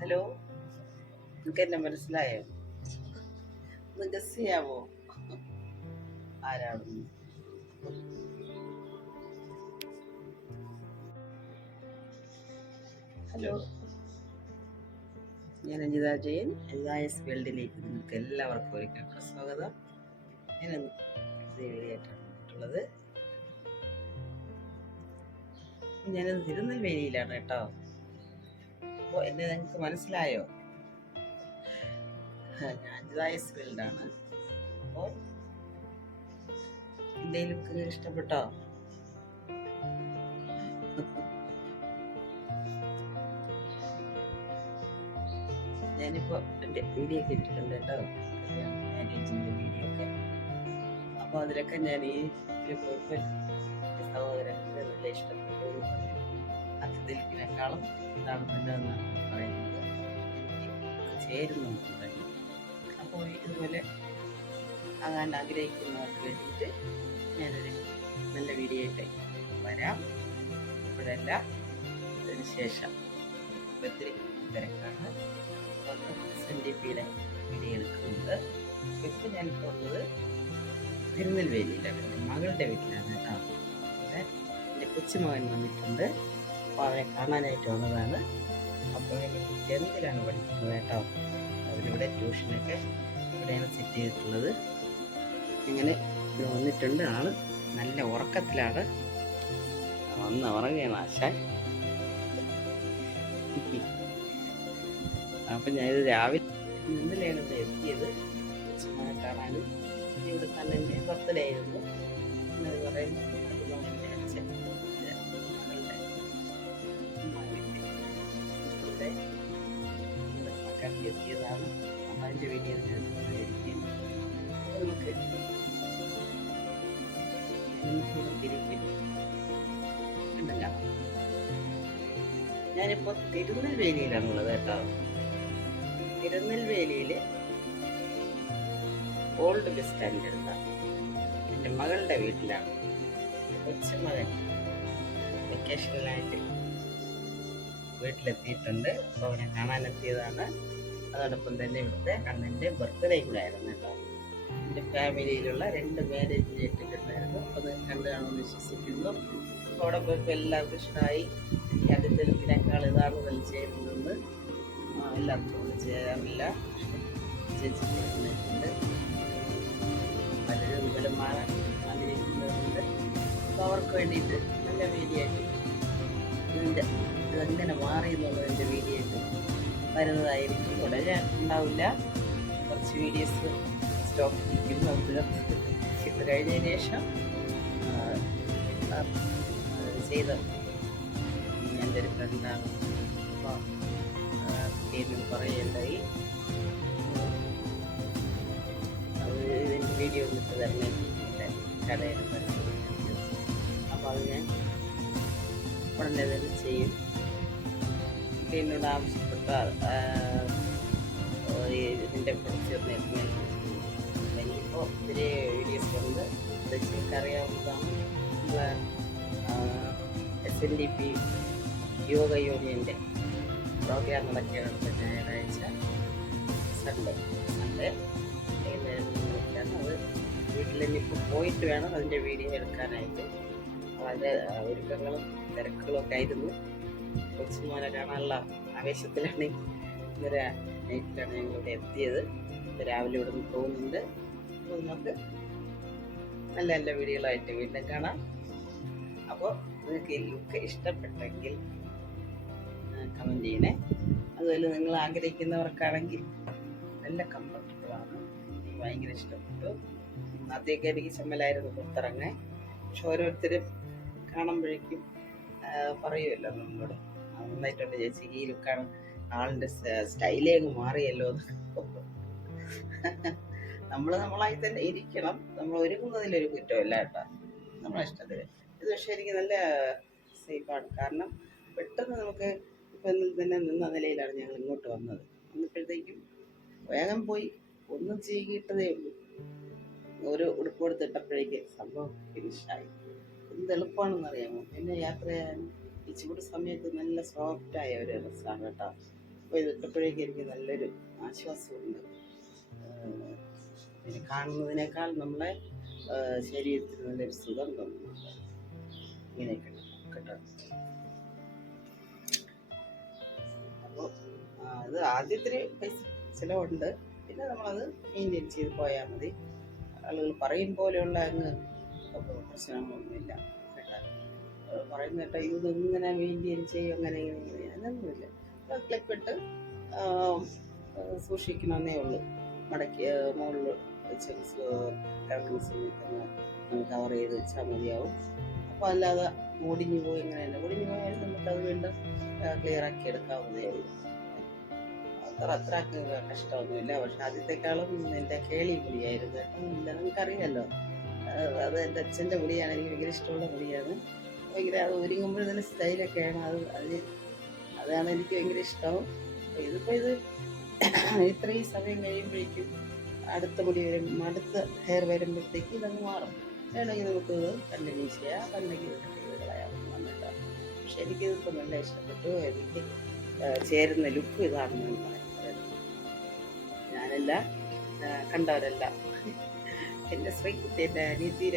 Hello? നിങ്ങൾക്ക് എന്നെ മനസ്സിലായോ? ഒന്ന് ഗസ് ഹലോ? ഞാൻ അഞ്ജിത ജയൻ അനിതായസ് വേൾഡിലേക്ക് നിങ്ങൾക്ക് എല്ലാവർക്കും ഒരിക്കൽ സ്വാഗതം. ഞാൻ ഞാനത് തിരുനെൽവേലിയിലാണ് കേട്ടോ. അപ്പോൾ എന്നെ നിങ്ങൾക്ക് മനസ്സിലായോ? ഞാൻ അനിതായസ് സ്കിൽഡാണ് അപ്പോൾ എന്റെ ലുക്ക് ഇഷ്ടപ്പെട്ടോ? ഞാനിപ്പോൾ എന്റെ വീഡിയോ ഒക്കെ ഇട്ടിട്ടുണ്ട് കേട്ടോ. വീഡിയോ ഒക്കെ. അപ്പോൾ അതിലൊക്കെ ഞാൻ ഈ ഒരു സഹോദരന് നല്ല ഇഷ്ടപ്പെട്ടു അതിഥിനേക്കാളും ഇതാണ് നല്ലതെന്നാണ് പറയുന്നത്. എനിക്ക് ചേരുന്നുണ്ട് തന്നെ അപ്പോൾ ഇതുപോലെ ആകാൻ ആഗ്രഹിക്കുന്നവർക്ക് വേണ്ടിയിട്ട് ഞാനൊരു നല്ല വീഡിയോ ആയിട്ട് വരാം. ഇപ്പോഴല്ല അതിന് ശേഷം ഒത്തിരി തിരക്കാണ്. എസ് ഡി പിയുടെ വീഡിയോ എടുക്കുന്നത് ഇപ്പം ഞാനിപ്പോൾ ഉള്ളത് തിരുനെൽവേലിയിലാണ് മകളുടെ വീട്ടിലാണ് കേട്ടോ. എന്റെ കൊച്ചുമകൻ വന്നിട്ടുണ്ട്. അപ്പോൾ കാണാനായിട്ട് വന്നതാണ്. അപ്പോൾ എനിക്ക് ടെൻത്തിലാണ് പഠിക്കുന്നത് കേട്ടോ? അവരിവിടെ ട്യൂഷനൊക്കെ ഇവിടെയാണ് സെറ്റ് ചെയ്തിട്ടുള്ളത്. ഇങ്ങനെ വന്നിട്ടുണ്ട്. ആൾ നല്ല ഉറക്കത്തിലാണ്. വന്ന് ഉറങ്ങുകയാണ് ആശാൻ. അപ്പം ഞാനിത് രാവിലെ ഇന്നലെയാണ് ഇത് എത്തിയത്. ഇവിടെ തന്നെ ബർത്ത്ഡേ ആയിരുന്നു എന്ന് പറയും എത്തിയതാണ് അതിന്റെ ഞാൻ നമുക്ക് തിരിക്കും. ഞാനിപ്പോൾ തിരുനെൽവേലിയിലാണുള്ളത് കേട്ടോ. തിരുനെൽവേലിയിൽ ഓൾഡ് ബസ് സ്റ്റാൻഡ് എടുത്ത എന്റെ മകളുടെ വീട്ടിലാണ്. കൊച്ചുമകൻ വെക്കേഷനിലായിട്ട് വീട്ടിലെത്തിയിട്ടുണ്ട്. അപ്പോൾ അവനെ കാണാനെത്തിയതാണ്. അതോടൊപ്പം തന്നെ ഇവിടുത്തെ അണ്ണന്റെ ബർത്ത്ഡേ കൂടെ ആയിരുന്നു കേട്ടോ. എന്റെ ഫാമിലിയിലുള്ള രണ്ട് മാരേജ് ഇട്ടിട്ടുണ്ടായിരുന്നു അപ്പോൾ അത് കണ്ടു കാണുമെന്ന് വിശ്വസിക്കുന്നു. അവിടെ പോയപ്പോൾ എല്ലാവർക്കും ഇഷ്ടമായി. അതിഥിനേക്കാൾ ഇതാണ് നല്ല ചെയ്യുന്നതെന്ന് എല്ലാവർക്കും ചേരാറില്ല. ചേച്ചി ചെയ്യുന്നുണ്ട് പലരും ഇതുപോലെ മാറാൻ ആഗ്രഹിക്കുന്നവരുണ്ട്. അപ്പോൾ അവർക്ക് വേണ്ടിയിട്ട് നല്ല വീഡിയോ ആയിട്ട് ഇതിന്റെ ഇതെങ്ങനെ മാറി എന്നുള്ളതിന്റെ വീഡിയോ ആയിട്ട് വരുന്നതായിരിക്കും. ഉടനെ ഉണ്ടാവില്ല. കുറച്ച് വീഡിയോസ് സ്റ്റോക്ക് ഇരിക്കുന്നു അത് കഴിഞ്ഞതിന് ശേഷം ചെയ്ത എന്റെ ഒരു ഫ്രണ്ടാണ് അപ്പോൾ പേരിൽ പറയേണ്ടായി വീഡിയോ ഒന്നിട്ട് തരണേ. കടയിൽ അപ്പോൾ അത് ഞാൻ ഉടനെ തന്നെ ചെയ്യും. എന്നോട് ആവശ്യപ്പെട്ട ഇതിന്റെ കുറച്ച് എനിക്കിപ്പോൾ ഒത്തിരി വീഡിയോസ് ഉണ്ട് നിങ്ങൾക്ക് അറിയാവുന്നതാണ് S N D P yoga യൂണിയന്റെ പ്രോഗ്രാം നടക്കുകയാണ് ഞായറാഴ്ച സൺഡേ സൺഡേ ഇനിയിപ്പോൾ പോയിട്ട് വേണം അതിന്റെ വീഡിയോ എടുക്കാനായിട്ട് വളരെ ഒരുക്കങ്ങളും തിരക്കുകളും ഒക്കെ ആയിരുന്നു കൊച്ചുമോനെ കാണാനുള്ള ആവേശത്തിലാണ് ഇന്നൊരു നൈറ്റിലാണ് ഞങ്ങൾ ഇവിടെ എത്തിയത് രാവിലെ ഇവിടെ നിന്ന് പോകുന്നുണ്ട്. അപ്പോൾ നമുക്ക് നല്ല നല്ല വീഡിയോകളായിട്ട് വീണ്ടും കാണാം. അപ്പോൾ നിങ്ങൾക്ക് ഈ ലുക്ക് ഇഷ്ടപ്പെട്ടെങ്കിൽ കമന്റ് ചെയ്യണേ. അതുപോലെ നിങ്ങൾ ആഗ്രഹിക്കുന്നവർക്കാണെങ്കിൽ നല്ല കംഫർട്ടബിളാണ്. എനിക്ക് ഭയങ്കര ഇഷ്ടപ്പെട്ടു. ആദ്യമൊക്കെ എനിക്ക് ചമ്മലായിരുന്നു പുറത്തിറങ്ങാൻ. പക്ഷെ ഓരോരുത്തരും കാണുമ്പോഴേക്കും പറയുമല്ലോ നമ്മളോട്. "ആ, നന്നായിട്ടുണ്ട് ചേച്ചി. ഈ ലുക്കാണ് ആളിന്റെ സ്റ്റൈലേ അങ്ങ് മാറിയല്ലോ നമ്മൾ നമ്മളായി തന്നെ ഇരിക്കണം. നമ്മൾ ഒരുങ്ങുന്നതിലൊരു കുറ്റമില്ല കേട്ടോ. നമ്മളെ ഇഷ്ടത്തിന്. ഇത് പക്ഷേ എനിക്ക് നല്ല സേഫാണ് കാരണം പെട്ടെന്ന് നമുക്ക് ഇപ്പം തന്നെ നിന്ന നിലയിലാണ് ഞങ്ങൾ ഇങ്ങോട്ട് വന്നത്. വന്നപ്പോഴത്തേക്കും വേഗം പോയി. ഒന്നും ചെയ്യിട്ടതേ ഉള്ളൂ. ഒരു ഉടുപ്പ് കൊടുത്തിട്ടപ്പോഴേക്ക് സംഭവം ഫിനിഷായി എന്ത് എളുപ്പമാണെന്ന് അറിയാമോ പിന്നെ യാത്ര ചെയ്യാൻ ഈ ചൂട് സമയത്ത് നല്ല സോഫ്റ്റായ ഒരു ഡ്രസ്സാണ് കേട്ടോ. അപ്പോൾ ഇത് ഇട്ടപ്പോഴേക്കും എനിക്ക് നല്ലൊരു ആശ്വാസമുണ്ട്. പിന്നെ കാണുന്നതിനേക്കാൾ നമ്മളെ ശരീരത്തിന് നല്ലൊരു സുഖം തോന്നുന്നുണ്ട്. ഇങ്ങനെയൊക്കെ കേട്ടോ. അപ്പോൾ അത് ആദ്യത്തിന് പൈസ ചിലവുണ്ട്. പിന്നെ നമ്മളത് മെയിന്റെയിൻ ചെയ്ത് പോയാൽ മതി. ആളുകൾ പറയും പോലെയുള്ള അങ്ങ് പ്രശ്നങ്ങളൊന്നുമില്ല. പറയുന്ന കേട്ടോ ഇത് ഇങ്ങനെ മെയിന്റെയിൻ ചെയ്യും? അങ്ങനെ ഇങ്ങനെ അങ്ങനെയൊന്നുമില്ല ക്ലിപ്പിട്ട് സൂക്ഷിക്കണമെന്നേ ഉള്ളൂ. മടക്കി മുകളിൽ വെച്ച് കിടക്കുന്ന സമയത്ത് കവർ ചെയ്ത് വെച്ചാൽ മതിയാവും. അപ്പോൾ അല്ലാതെ ഓടിഞ്ഞു പോയി ഇങ്ങനെ മുടിഞ്ഞു പോയാൽ നമുക്കത് വീണ്ടും ക്ലിയർ ആക്കി എടുക്കാവുന്നേ ഉള്ളൂ. അത്ര അത്ര കഷ്ടമൊന്നുമില്ല. പക്ഷെ ആദ്യത്തെക്കാളും എന്റെ കേളി മുടിയായിരുന്നു കേട്ടോ ഇല്ല നിങ്ങൾക്കറിയാമല്ലോ അത് അത് എന്റെ അച്ഛന്റെ മുടിയാണ് എനിക്ക് ഭയങ്കര ഇഷ്ടമുള്ള മുടിയാണ് ഭയങ്കര ഒരുങ്ങുമ്പോൾ തന്നെ സ്റ്റൈലൊക്കെയാണ് അത് അത് അതാണ് എനിക്ക് ഭയങ്കര ഇഷ്ടവും ഇതിപ്പോൾ ഇത് ഇത്രയും സമയം കഴിയുമ്പോഴേക്കും അടുത്ത മുടി വരും. അടുത്ത ഹെയർ വരുമ്പോഴത്തേക്ക് ഇതങ്ങ് മാറും. വേണമെങ്കിൽ നമുക്ക് കണ്ടിന്യൂ ചെയ്യാം. അല്ലെങ്കിൽ കട്ട് ചെയ്ത് പക്ഷെ എനിക്കിതിപ്പോൾ നല്ല ഇഷ്ടപ്പെട്ടു. എനിക്ക് ചേരുന്ന ലുക്ക് ഇതാണെന്ന് പറയുന്നത്. ഞാനല്ല കണ്ടവരല്ല. എന്റെ ശ്രീകുട്ടിന്റെ അനിയത്തിര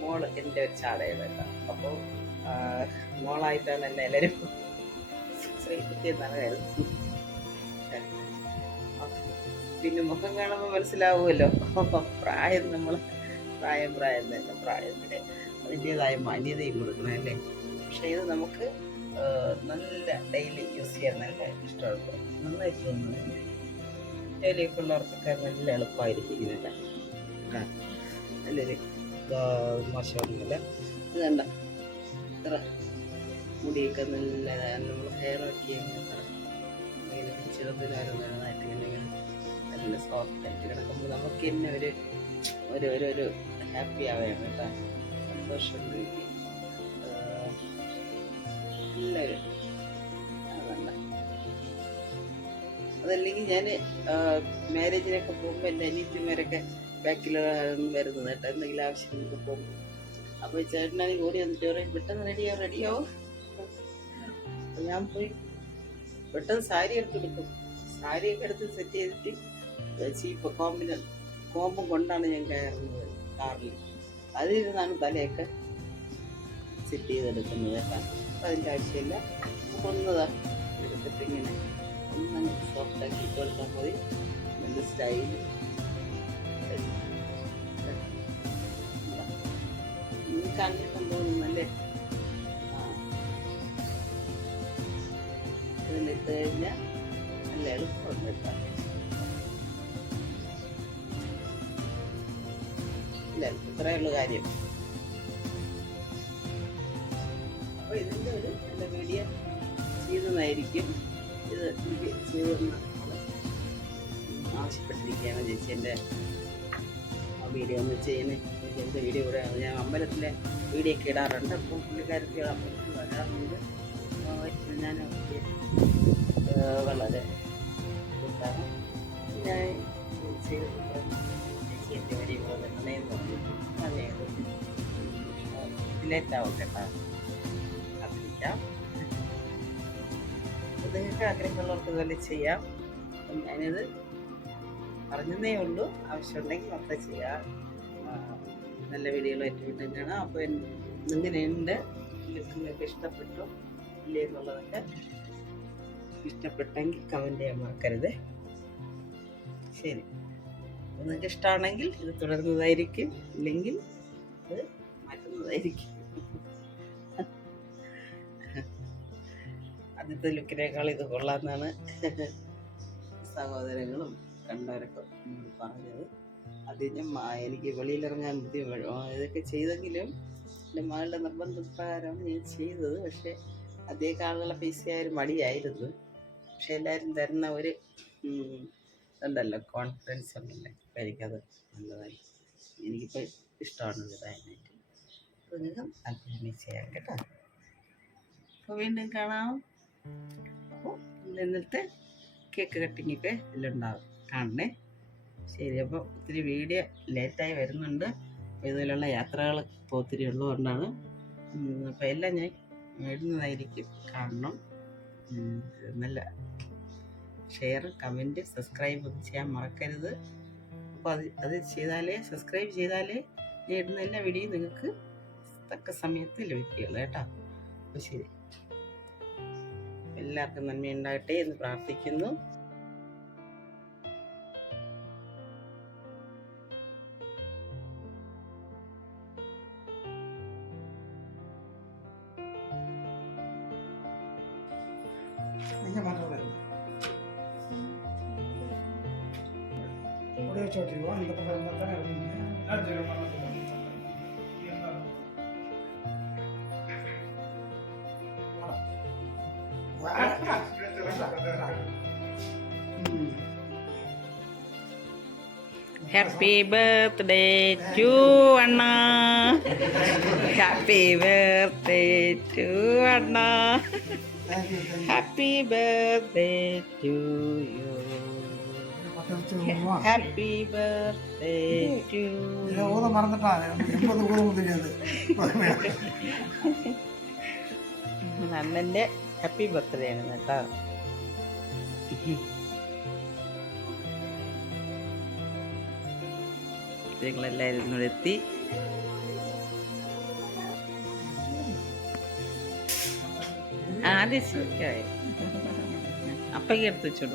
മോൾ എന്റെ ഒരു കേട്ടോ. അപ്പോൾ മോളായിട്ടാണ് എന്നെ എല്ലാവരും ശ്രീകുട്ടി എന്നാണ് കരുതുന്നത് പിന്നെ മുഖം കാണുമ്പോൾ മനസ്സിലാവുമല്ലോ. പ്രായം നമ്മൾ പ്രായം പ്രായം തന്നെ പ്രായത്തിന് അതിന്റെതായ മാന്യതയും കൊടുക്കണം അല്ലേ? പക്ഷേ ഇത് നമുക്ക് നല്ല ഡെയിലി യൂസ് ചെയ്യാൻ നല്ല ഇഷ്ടമുള്ള നന്നായിട്ട് തോന്നുന്നു. ഡെയിലി ഉള്ളവർക്കൊക്കെ നല്ല എളുപ്പമായിരിക്കും നല്ലൊരു ആ, മോശമൊന്നുമില്ല ഇത് ഇത്ര മുടിയൊക്കെ നല്ല നമ്മൾ ഹെയർ ഒക്കെ ഇങ്ങനെ പിടിച്ചിടത്തിലായിരുന്നു നല്ലതായിട്ട് ഇങ്ങനെ നല്ല സോഫ്റ്റ് ആയിട്ട് കിടക്കുമ്പോൾ നമുക്ക് തന്നെ ഒരു ഒരു ഒരു ഒരു ഹാപ്പി ആവുകയാണ് കേട്ടോ. സന്തോഷമുണ്ട് നല്ലൊരു അതല്ലെങ്കിൽ ഞാൻ മാരേജിനൊക്കെ പോകുമ്പോൾ എന്റെ അനിയത്തിമാരൊക്കെ ബാക്കിൽ വരുന്നത് കേട്ടോ. എന്തെങ്കിലും ആവശ്യങ്ങൾക്ക് പോകും. അപ്പോൾ ചേട്ടനാണെങ്കിൽ ഓടി വന്നിട്ട് പറയും പെട്ടെന്ന് റെഡിയാ റെഡിയാവോ അപ്പോൾ ഞാൻ പോയി. പെട്ടെന്ന് സാരി എടുത്തെടുക്കും സാരിയൊക്കെ എടുത്ത് സെറ്റ് ചെയ്തിട്ട് ചീപ്പ് കോമ്പിന് കോമ്പും കൊണ്ടാണ് ഞാൻ കയറുന്നത് കാറിൽ അതിലിരുന്നാണ് തലയൊക്കെ സെറ്റ് ചെയ്തെടുക്കുന്നത് കേട്ടോ. അപ്പം അതിന്റെ ആവശ്യമില്ല. കൊന്നതാ. എടുത്തിട്ട് ഇങ്ങനെ സോഫ്റ്റ് ആക്കി കൊടുത്താൽ മതി നല്ല സ്റ്റൈൽ നിങ്ങൾക്ക് തോന്നുന്നു അല്ലേ ഇതിലിട്ട് ഉള്ളൂ കാര്യം. അപ്പോൾ ഇതിന്റെ ഒരു നല്ല വീഡിയോ ചെയ്തതായിരിക്കും ഇത് എനിക്ക് ചെയ്തെന്ന് ആവശ്യപ്പെട്ടിരിക്കുകയാണ് ചേച്ചി എന്റെ ആ വീഡിയോ ഒന്ന് ചെയ്യുന്നത് എനിക്ക് എന്ത് വീഡിയോ കൂടെ ഞാൻ അമ്പലത്തിലെ വീഡിയോ ഒക്കെ ഇടാറുണ്ട്. അപ്പോൾ പുള്ളിക്കാരത്തി അമ്പലത്തിൽ വരാറുണ്ട്. ഞാൻ വളരെ ഞാൻ ചെയ്തിട്ടുണ്ട് ചേച്ചി കാത്തിരിക്കാം അപ്പോൾ നിങ്ങൾക്ക് ആഗ്രഹമുള്ളവർക്ക് ഇതുപോലെ ചെയ്യാം. അപ്പം ഞാനിത് പറഞ്ഞതേ ഉള്ളൂ. ആവശ്യമുണ്ടെങ്കിൽ മൊത്തം ചെയ്യാം. നല്ല വീഡിയോകളായിട്ട് വീണ്ടും കാണാം അപ്പോൾ ഇങ്ങനെയുണ്ട് നിങ്ങൾക്ക് ഇഷ്ടപ്പെട്ടു ഇല്ലേ എന്നുള്ളതൊക്കെ ഇഷ്ടപ്പെട്ടെങ്കിൽ കമന്റ് ചെയ്യാൻ മറക്കരുത്. ശരി. നിങ്ങൾക്ക് ഇഷ്ടമാണെങ്കിൽ ഇത് തുടരുന്നതായിരിക്കും. ഇല്ലെങ്കിൽ ഇത് മാറ്റുന്നതായിരിക്കും. ആദ്യത്തെ ലുക്കിനേക്കാൾ ഇത് കൊള്ളാമെന്നാണ് സഹോദരങ്ങളും കണ്ടവരൊക്കെ പറഞ്ഞത്. അത് ഞാൻ എനിക്ക് വെളിയിലിറങ്ങാൻ ബുദ്ധിമുട്ട് ഇതൊക്കെ ചെയ്തെങ്കിലും എന്റെ മകളുടെ നിർബന്ധപ്രകാരമാണ് ഞാൻ ചെയ്തത്. പക്ഷേ പൈസ ആയാലും മടിയായിരുന്നു. പക്ഷെ എല്ലാവരും തരുന്ന ഒരു ഉണ്ടല്ലോ കോൺഫിഡൻസ് ഉണ്ടല്ലേ. അപ്പം എനിക്കത് നല്ലതായി. എനിക്കിപ്പോൾ ഇഷ്ടമാണ് ഇതായിട്ട് അപ്പോൾ നിങ്ങൾക്ക് താല്പര്യം ചെയ്യാം കേട്ടോ. അപ്പോൾ വീണ്ടും കാണാം. അപ്പോൾ ഇന്നത്തെ കേക്ക് കട്ടിങ്ങൊക്കെ ഇതിലുണ്ടാവും. കാണണേ ശരി അപ്പോൾ ഒത്തിരി വീഡിയോ ലേറ്റായി വരുന്നുണ്ട്. ഇതിലുള്ള യാത്രകൾ ഇപ്പോൾ ഒത്തിരി ഉള്ളതുകൊണ്ടാണ്. അപ്പോൾ എല്ലാം ഞാൻ ഇടുന്നതായിരിക്കും കാണണം നല്ല ഷെയർ കമന്റ് സബ്സ്ക്രൈബ് ചെയ്യാൻ മറക്കരുത്. അപ്പോൾ അത് അത് ചെയ്താലേ സബ്സ്ക്രൈബ് ചെയ്താലേ ഞാൻ ഇടുന്ന എല്ലാ വീഡിയോയും നിങ്ങൾക്ക് തക്ക സമയത്ത് ലഭിക്കുകയുള്ളൂ കേട്ടോ. അപ്പോൾ ശരി. എല്ലാവർക്കും നന്മയുണ്ടാകട്ടെ എന്ന് പ്രാർത്ഥിക്കുന്നു. ഇവിടെ വെച്ചോട്ടിരുവോ ഇന്നത്തെ തന്നെ ഇറങ്ങി ഹാപ്പി ബർത്ത്ഡേ ടു അണ്ണ ഹാപ്പി ബർത്ത്ഡേ ടു അണ്ണ happy birthday to you happy birthday to മറന്നിട്ടാണ് എൺപത് ഹാപ്പി ബർത്ത്ഡേ ആണ് കേട്ടോ. ഞങ്ങളെല്ലാവരും കൂടെ എത്തി. ആദ്യം ശരിക്കായി. എടുത്ത് വെച്ചോളൂ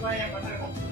Banyak.